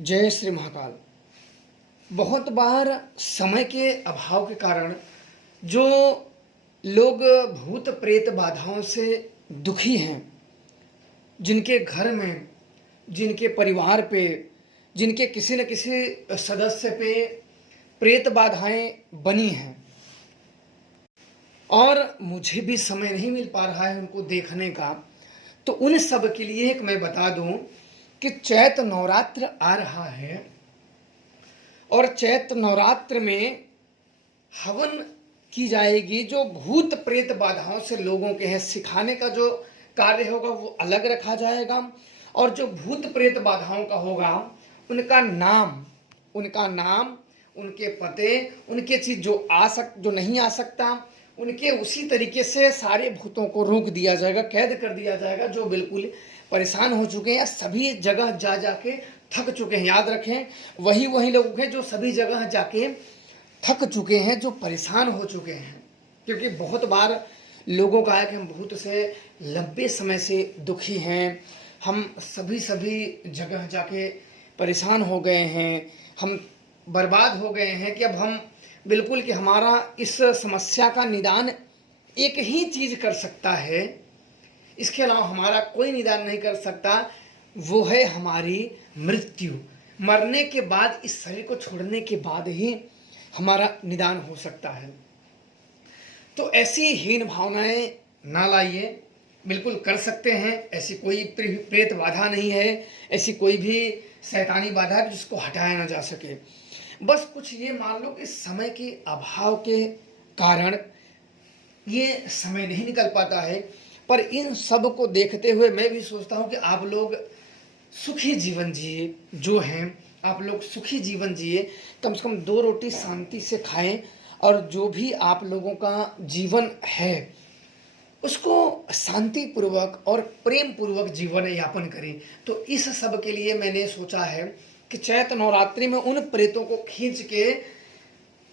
जय श्री महाकाल। बहुत बार समय के अभाव के कारण जो लोग भूत प्रेत बाधाओं से दुखी हैं, जिनके घर में, जिनके परिवार पे, जिनके किसी न किसी सदस्य पे प्रेत बाधाएं बनी हैं और मुझे भी समय नहीं मिल पा रहा है उनको देखने का, तो उन सब के लिए एक मैं बता दूं कि चैत्र नवरात्र आ रहा है और चैत्र नवरात्र में हवन की जाएगी। जो भूत प्रेत बाधाओं से लोगों के हैं, सिखाने का जो कार्य होगा वो अलग रखा जाएगा और जो भूत प्रेत बाधाओं का होगा उनका नाम, उनके पते, उनके चीज जो नहीं आ सकता, उनके उसी तरीके से सारे भूतों को रोक दिया जाएगा, कैद कर दिया जाएगा। जो बिल्कुल परेशान हो चुके हैं, सभी जगह जा जाके थक चुके हैं, याद रखें वही लोग हैं जो सभी जगह जाके थक चुके हैं, जो परेशान हो चुके हैं। क्योंकि बहुत बार लोगों का है कि हम भूत से लंबे समय से दुखी हैं, हम सभी जगह जाके परेशान हो गए हैं, हम बर्बाद हो गए हैं कि अब हम बिल्कुल कि हमारा इस समस्या का निदान एक ही चीज कर सकता है, इसके अलावा हमारा कोई निदान नहीं कर सकता, वो है हमारी मृत्यु। मरने के बाद, इस शरीर को छोड़ने के बाद ही हमारा निदान हो सकता है। तो ऐसी हीन भावनाएं ना लाइए, बिल्कुल कर सकते हैं। ऐसी कोई प्रेत बाधा नहीं है, ऐसी कोई भी शैतानी बाधा है जिसको हटाया ना जा सके। बस कुछ ये मान लो कि समय के अभाव के कारण ये समय नहीं निकल पाता है, पर इन सब को देखते हुए मैं भी सोचता हूँ कि आप लोग सुखी जीवन जिए, जो हैं आप लोग सुखी जीवन जिए, कम से कम 2 रोटी शांति से खाएं और जो भी आप लोगों का जीवन है उसको शांति पूर्वक और प्रेम पूर्वक जीवन यापन करें। तो इस सब के लिए मैंने सोचा है कि चैत्र नवरात्रि में उन प्रेतों को खींच के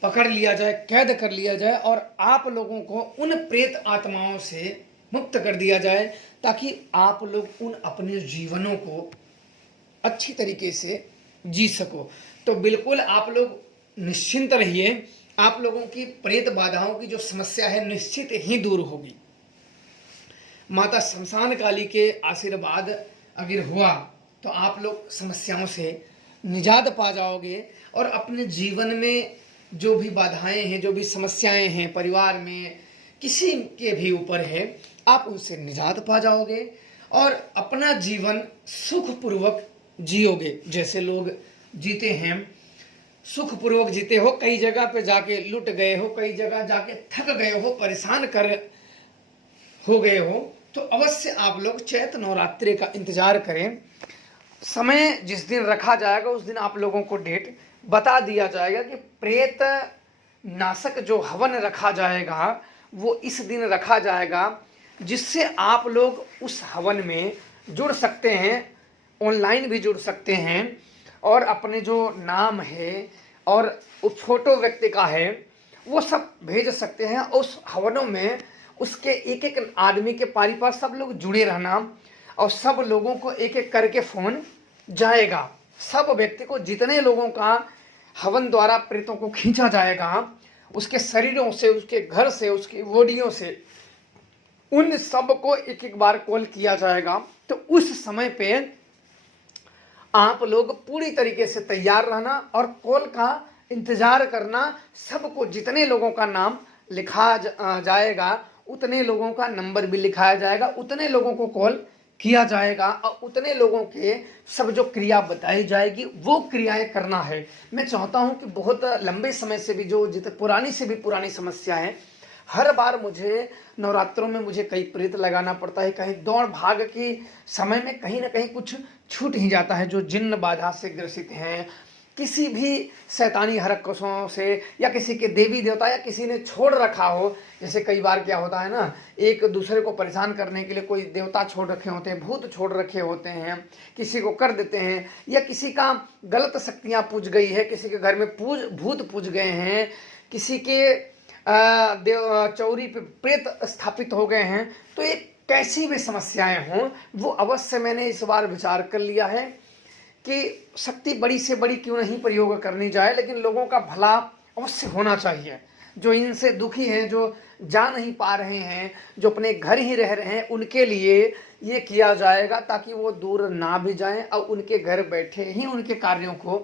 पकड़ लिया जाए, कैद कर लिया जाए और आप लोगों को उन प्रेत आत्माओं से मुक्त कर दिया जाए, ताकि आप लोग उन अपने जीवनों को अच्छी तरीके से जी सको। तो बिल्कुल आप लोग निश्चिंत रहिए, आप लोगों की प्रेत बाधाओं की जो समस्या है निश्चित ही दूर होगी। माता शमशान काली के आशीर्वाद अगर हुआ तो आप लोग समस्याओं से निजात पा जाओगे और अपने जीवन में जो भी बाधाएं हैं, जो भी समस्याएं हैं, परिवार में किसी के भी ऊपर है, आप उनसे निजात पा जाओगे और अपना जीवन सुखपूर्वक जियोगे। जैसे लोग जीते हैं, सुखपूर्वक जीते हो, कई जगह पे जाके लुट गए हो, कई जगह जाके थक गए हो, परेशान कर हो गए हो, तो अवश्य आप लोग चैत्र नवरात्रि का इंतजार करें। समय जिस दिन रखा जाएगा उस दिन आप लोगों को डेट बता दिया जाएगा कि प्रेत नाशक जो हवन रखा जाएगा वो इस दिन रखा जाएगा, जिससे आप लोग उस हवन में जुड़ सकते हैं, ऑनलाइन भी जुड़ सकते हैं और अपने जो नाम है और फोटो व्यक्ति का है वो सब भेज सकते हैं। उस हवनों में उसके एक आदमी के पास सब लोग जुड़े रहना और सब लोगों को एक करके फोन जाएगा। सब व्यक्ति को, जितने लोगों का हवन द्वारा प्रेतों को खींचा जाएगा, उसके शरीरों से, उसके घर से, उसकी बॉडियों से, उन सब को एक बार कॉल किया जाएगा। तो उस समय पे आप लोग पूरी तरीके से तैयार रहना और कॉल का इंतजार करना। सबको, जितने लोगों का नाम लिखा जाएगा, उतने लोगों का नंबर भी लिखाया जाएगा, उतने लोगों को कॉल किया जाएगा और उतने लोगों के सब जो क्रिया बताई जाएगी वो क्रियाएं करना है। मैं चाहता हूं कि बहुत लंबे समय से भी जो पुरानी से भी पुरानी समस्या है, हर बार मुझे नवरात्रों में मुझे कई प्रेत लगाना पड़ता है, कहीं दौड़ भाग के समय में कहीं ना कहीं कुछ छूट ही जाता है। जो जिन्न बाधा से ग्रसित हैं, किसी भी शैतानी हरकतों से, या किसी के देवी देवता या किसी ने छोड़ रखा हो, जैसे कई बार क्या होता है ना, एक दूसरे को परेशान करने के लिए कोई देवता छोड़ रखे होते हैं, भूत छोड़ रखे होते हैं, किसी को कर देते हैं, या किसी का गलत शक्तियाँ पूज गई है, किसी के घर में भूत पूज गए हैं, किसी के चौरी पे प्रेत स्थापित हो गए हैं। तो ये कैसी भी समस्याएं हों, वो अवश्य मैंने इस बार विचार कर लिया है कि शक्ति बड़ी से बड़ी क्यों नहीं प्रयोग करनी जाए, लेकिन लोगों का भला अवश्य होना चाहिए। जो इनसे दुखी हैं, जो जा नहीं पा रहे हैं, जो अपने घर ही रह रहे हैं, उनके लिए ये किया जाएगा ताकि वो दूर ना भी जाएं और उनके घर बैठे ही उनके कार्यों को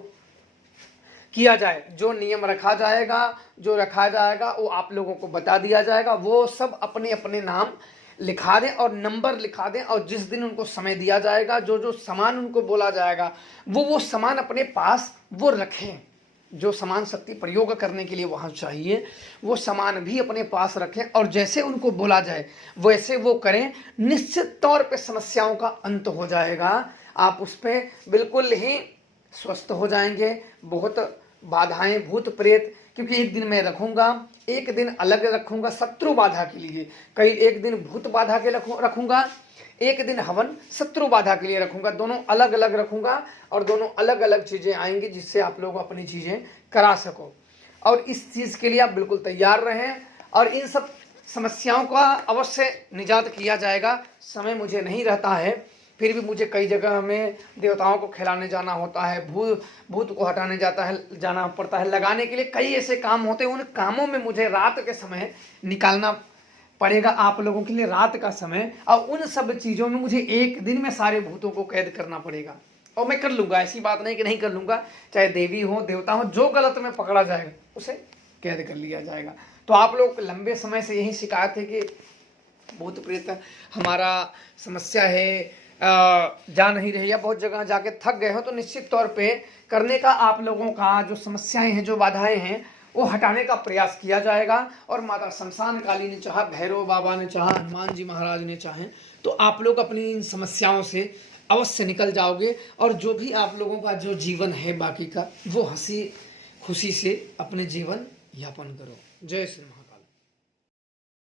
किया जाए। जो नियम रखा जाएगा वो आप लोगों को बता दिया जाएगा। वो सब अपने अपने नाम लिखा दें और नंबर लिखा दें, और जिस दिन उनको समय दिया जाएगा, जो जो सामान उनको बोला जाएगा वो सामान अपने पास वो रखें। जो सामान शक्ति प्रयोग करने के लिए वहाँ चाहिए वो सामान भी अपने पास रखें, और जैसे उनको बोला जाए वैसे वो करें। निश्चित तौर पे समस्याओं का अंत हो जाएगा। आप उस पर बिल्कुल ही स्वस्थ हो जाएंगे। बहुत बाधाएं, भूत प्रेत, क्योंकि एक दिन मैं रखूंगा, एक दिन अलग रखूंगा शत्रु बाधा के लिए, कई एक दिन भूत बाधा के रखूंगा, एक दिन हवन शत्रु बाधा के लिए रखूंगा। दोनों अलग अलग रखूंगा और दोनों अलग अलग चीजें आएंगी जिससे आप लोग अपनी चीजें करा सको। और इस चीज के लिए आप बिल्कुल तैयार रहें, और इन सब समस्याओं का अवश्य निजात किया जाएगा। समय मुझे नहीं रहता है, फिर भी मुझे कई जगह में देवताओं को खिलाने जाना होता है, भूत को हटाने जाना पड़ता है, लगाने के लिए कई ऐसे काम होते हैं। उन कामों में मुझे रात के समय निकालना पड़ेगा, आप लोगों के लिए रात का समय, और उन सब चीज़ों में मुझे एक दिन में सारे भूतों को कैद करना पड़ेगा। और मैं कर लूँगा, ऐसी बात नहीं कि नहीं कर लूँगा। चाहे देवी हो, देवता हो, जो गलत में पकड़ा जाएगा उसे कैद कर लिया जाएगा। तो आप लोग लंबे समय से यही शिकायत है कि भूत प्रेत हमारा समस्या है, जा नहीं रही है, बहुत जगह जाके थक गए हो, तो निश्चित तौर पे करने का आप लोगों का जो समस्याएं हैं, जो बाधाएं हैं, वो हटाने का प्रयास किया जाएगा। और माता शमशान काली ने चाहा, भैरव बाबा ने चाहा, हनुमान जी महाराज ने चाहे, तो आप लोग अपनी इन समस्याओं से अवश्य निकल जाओगे। और जो भी आप लोगों का जो जीवन है बाकी का, वो हंसी खुशी से अपने जीवन यापन करो। जय श्री महाराज।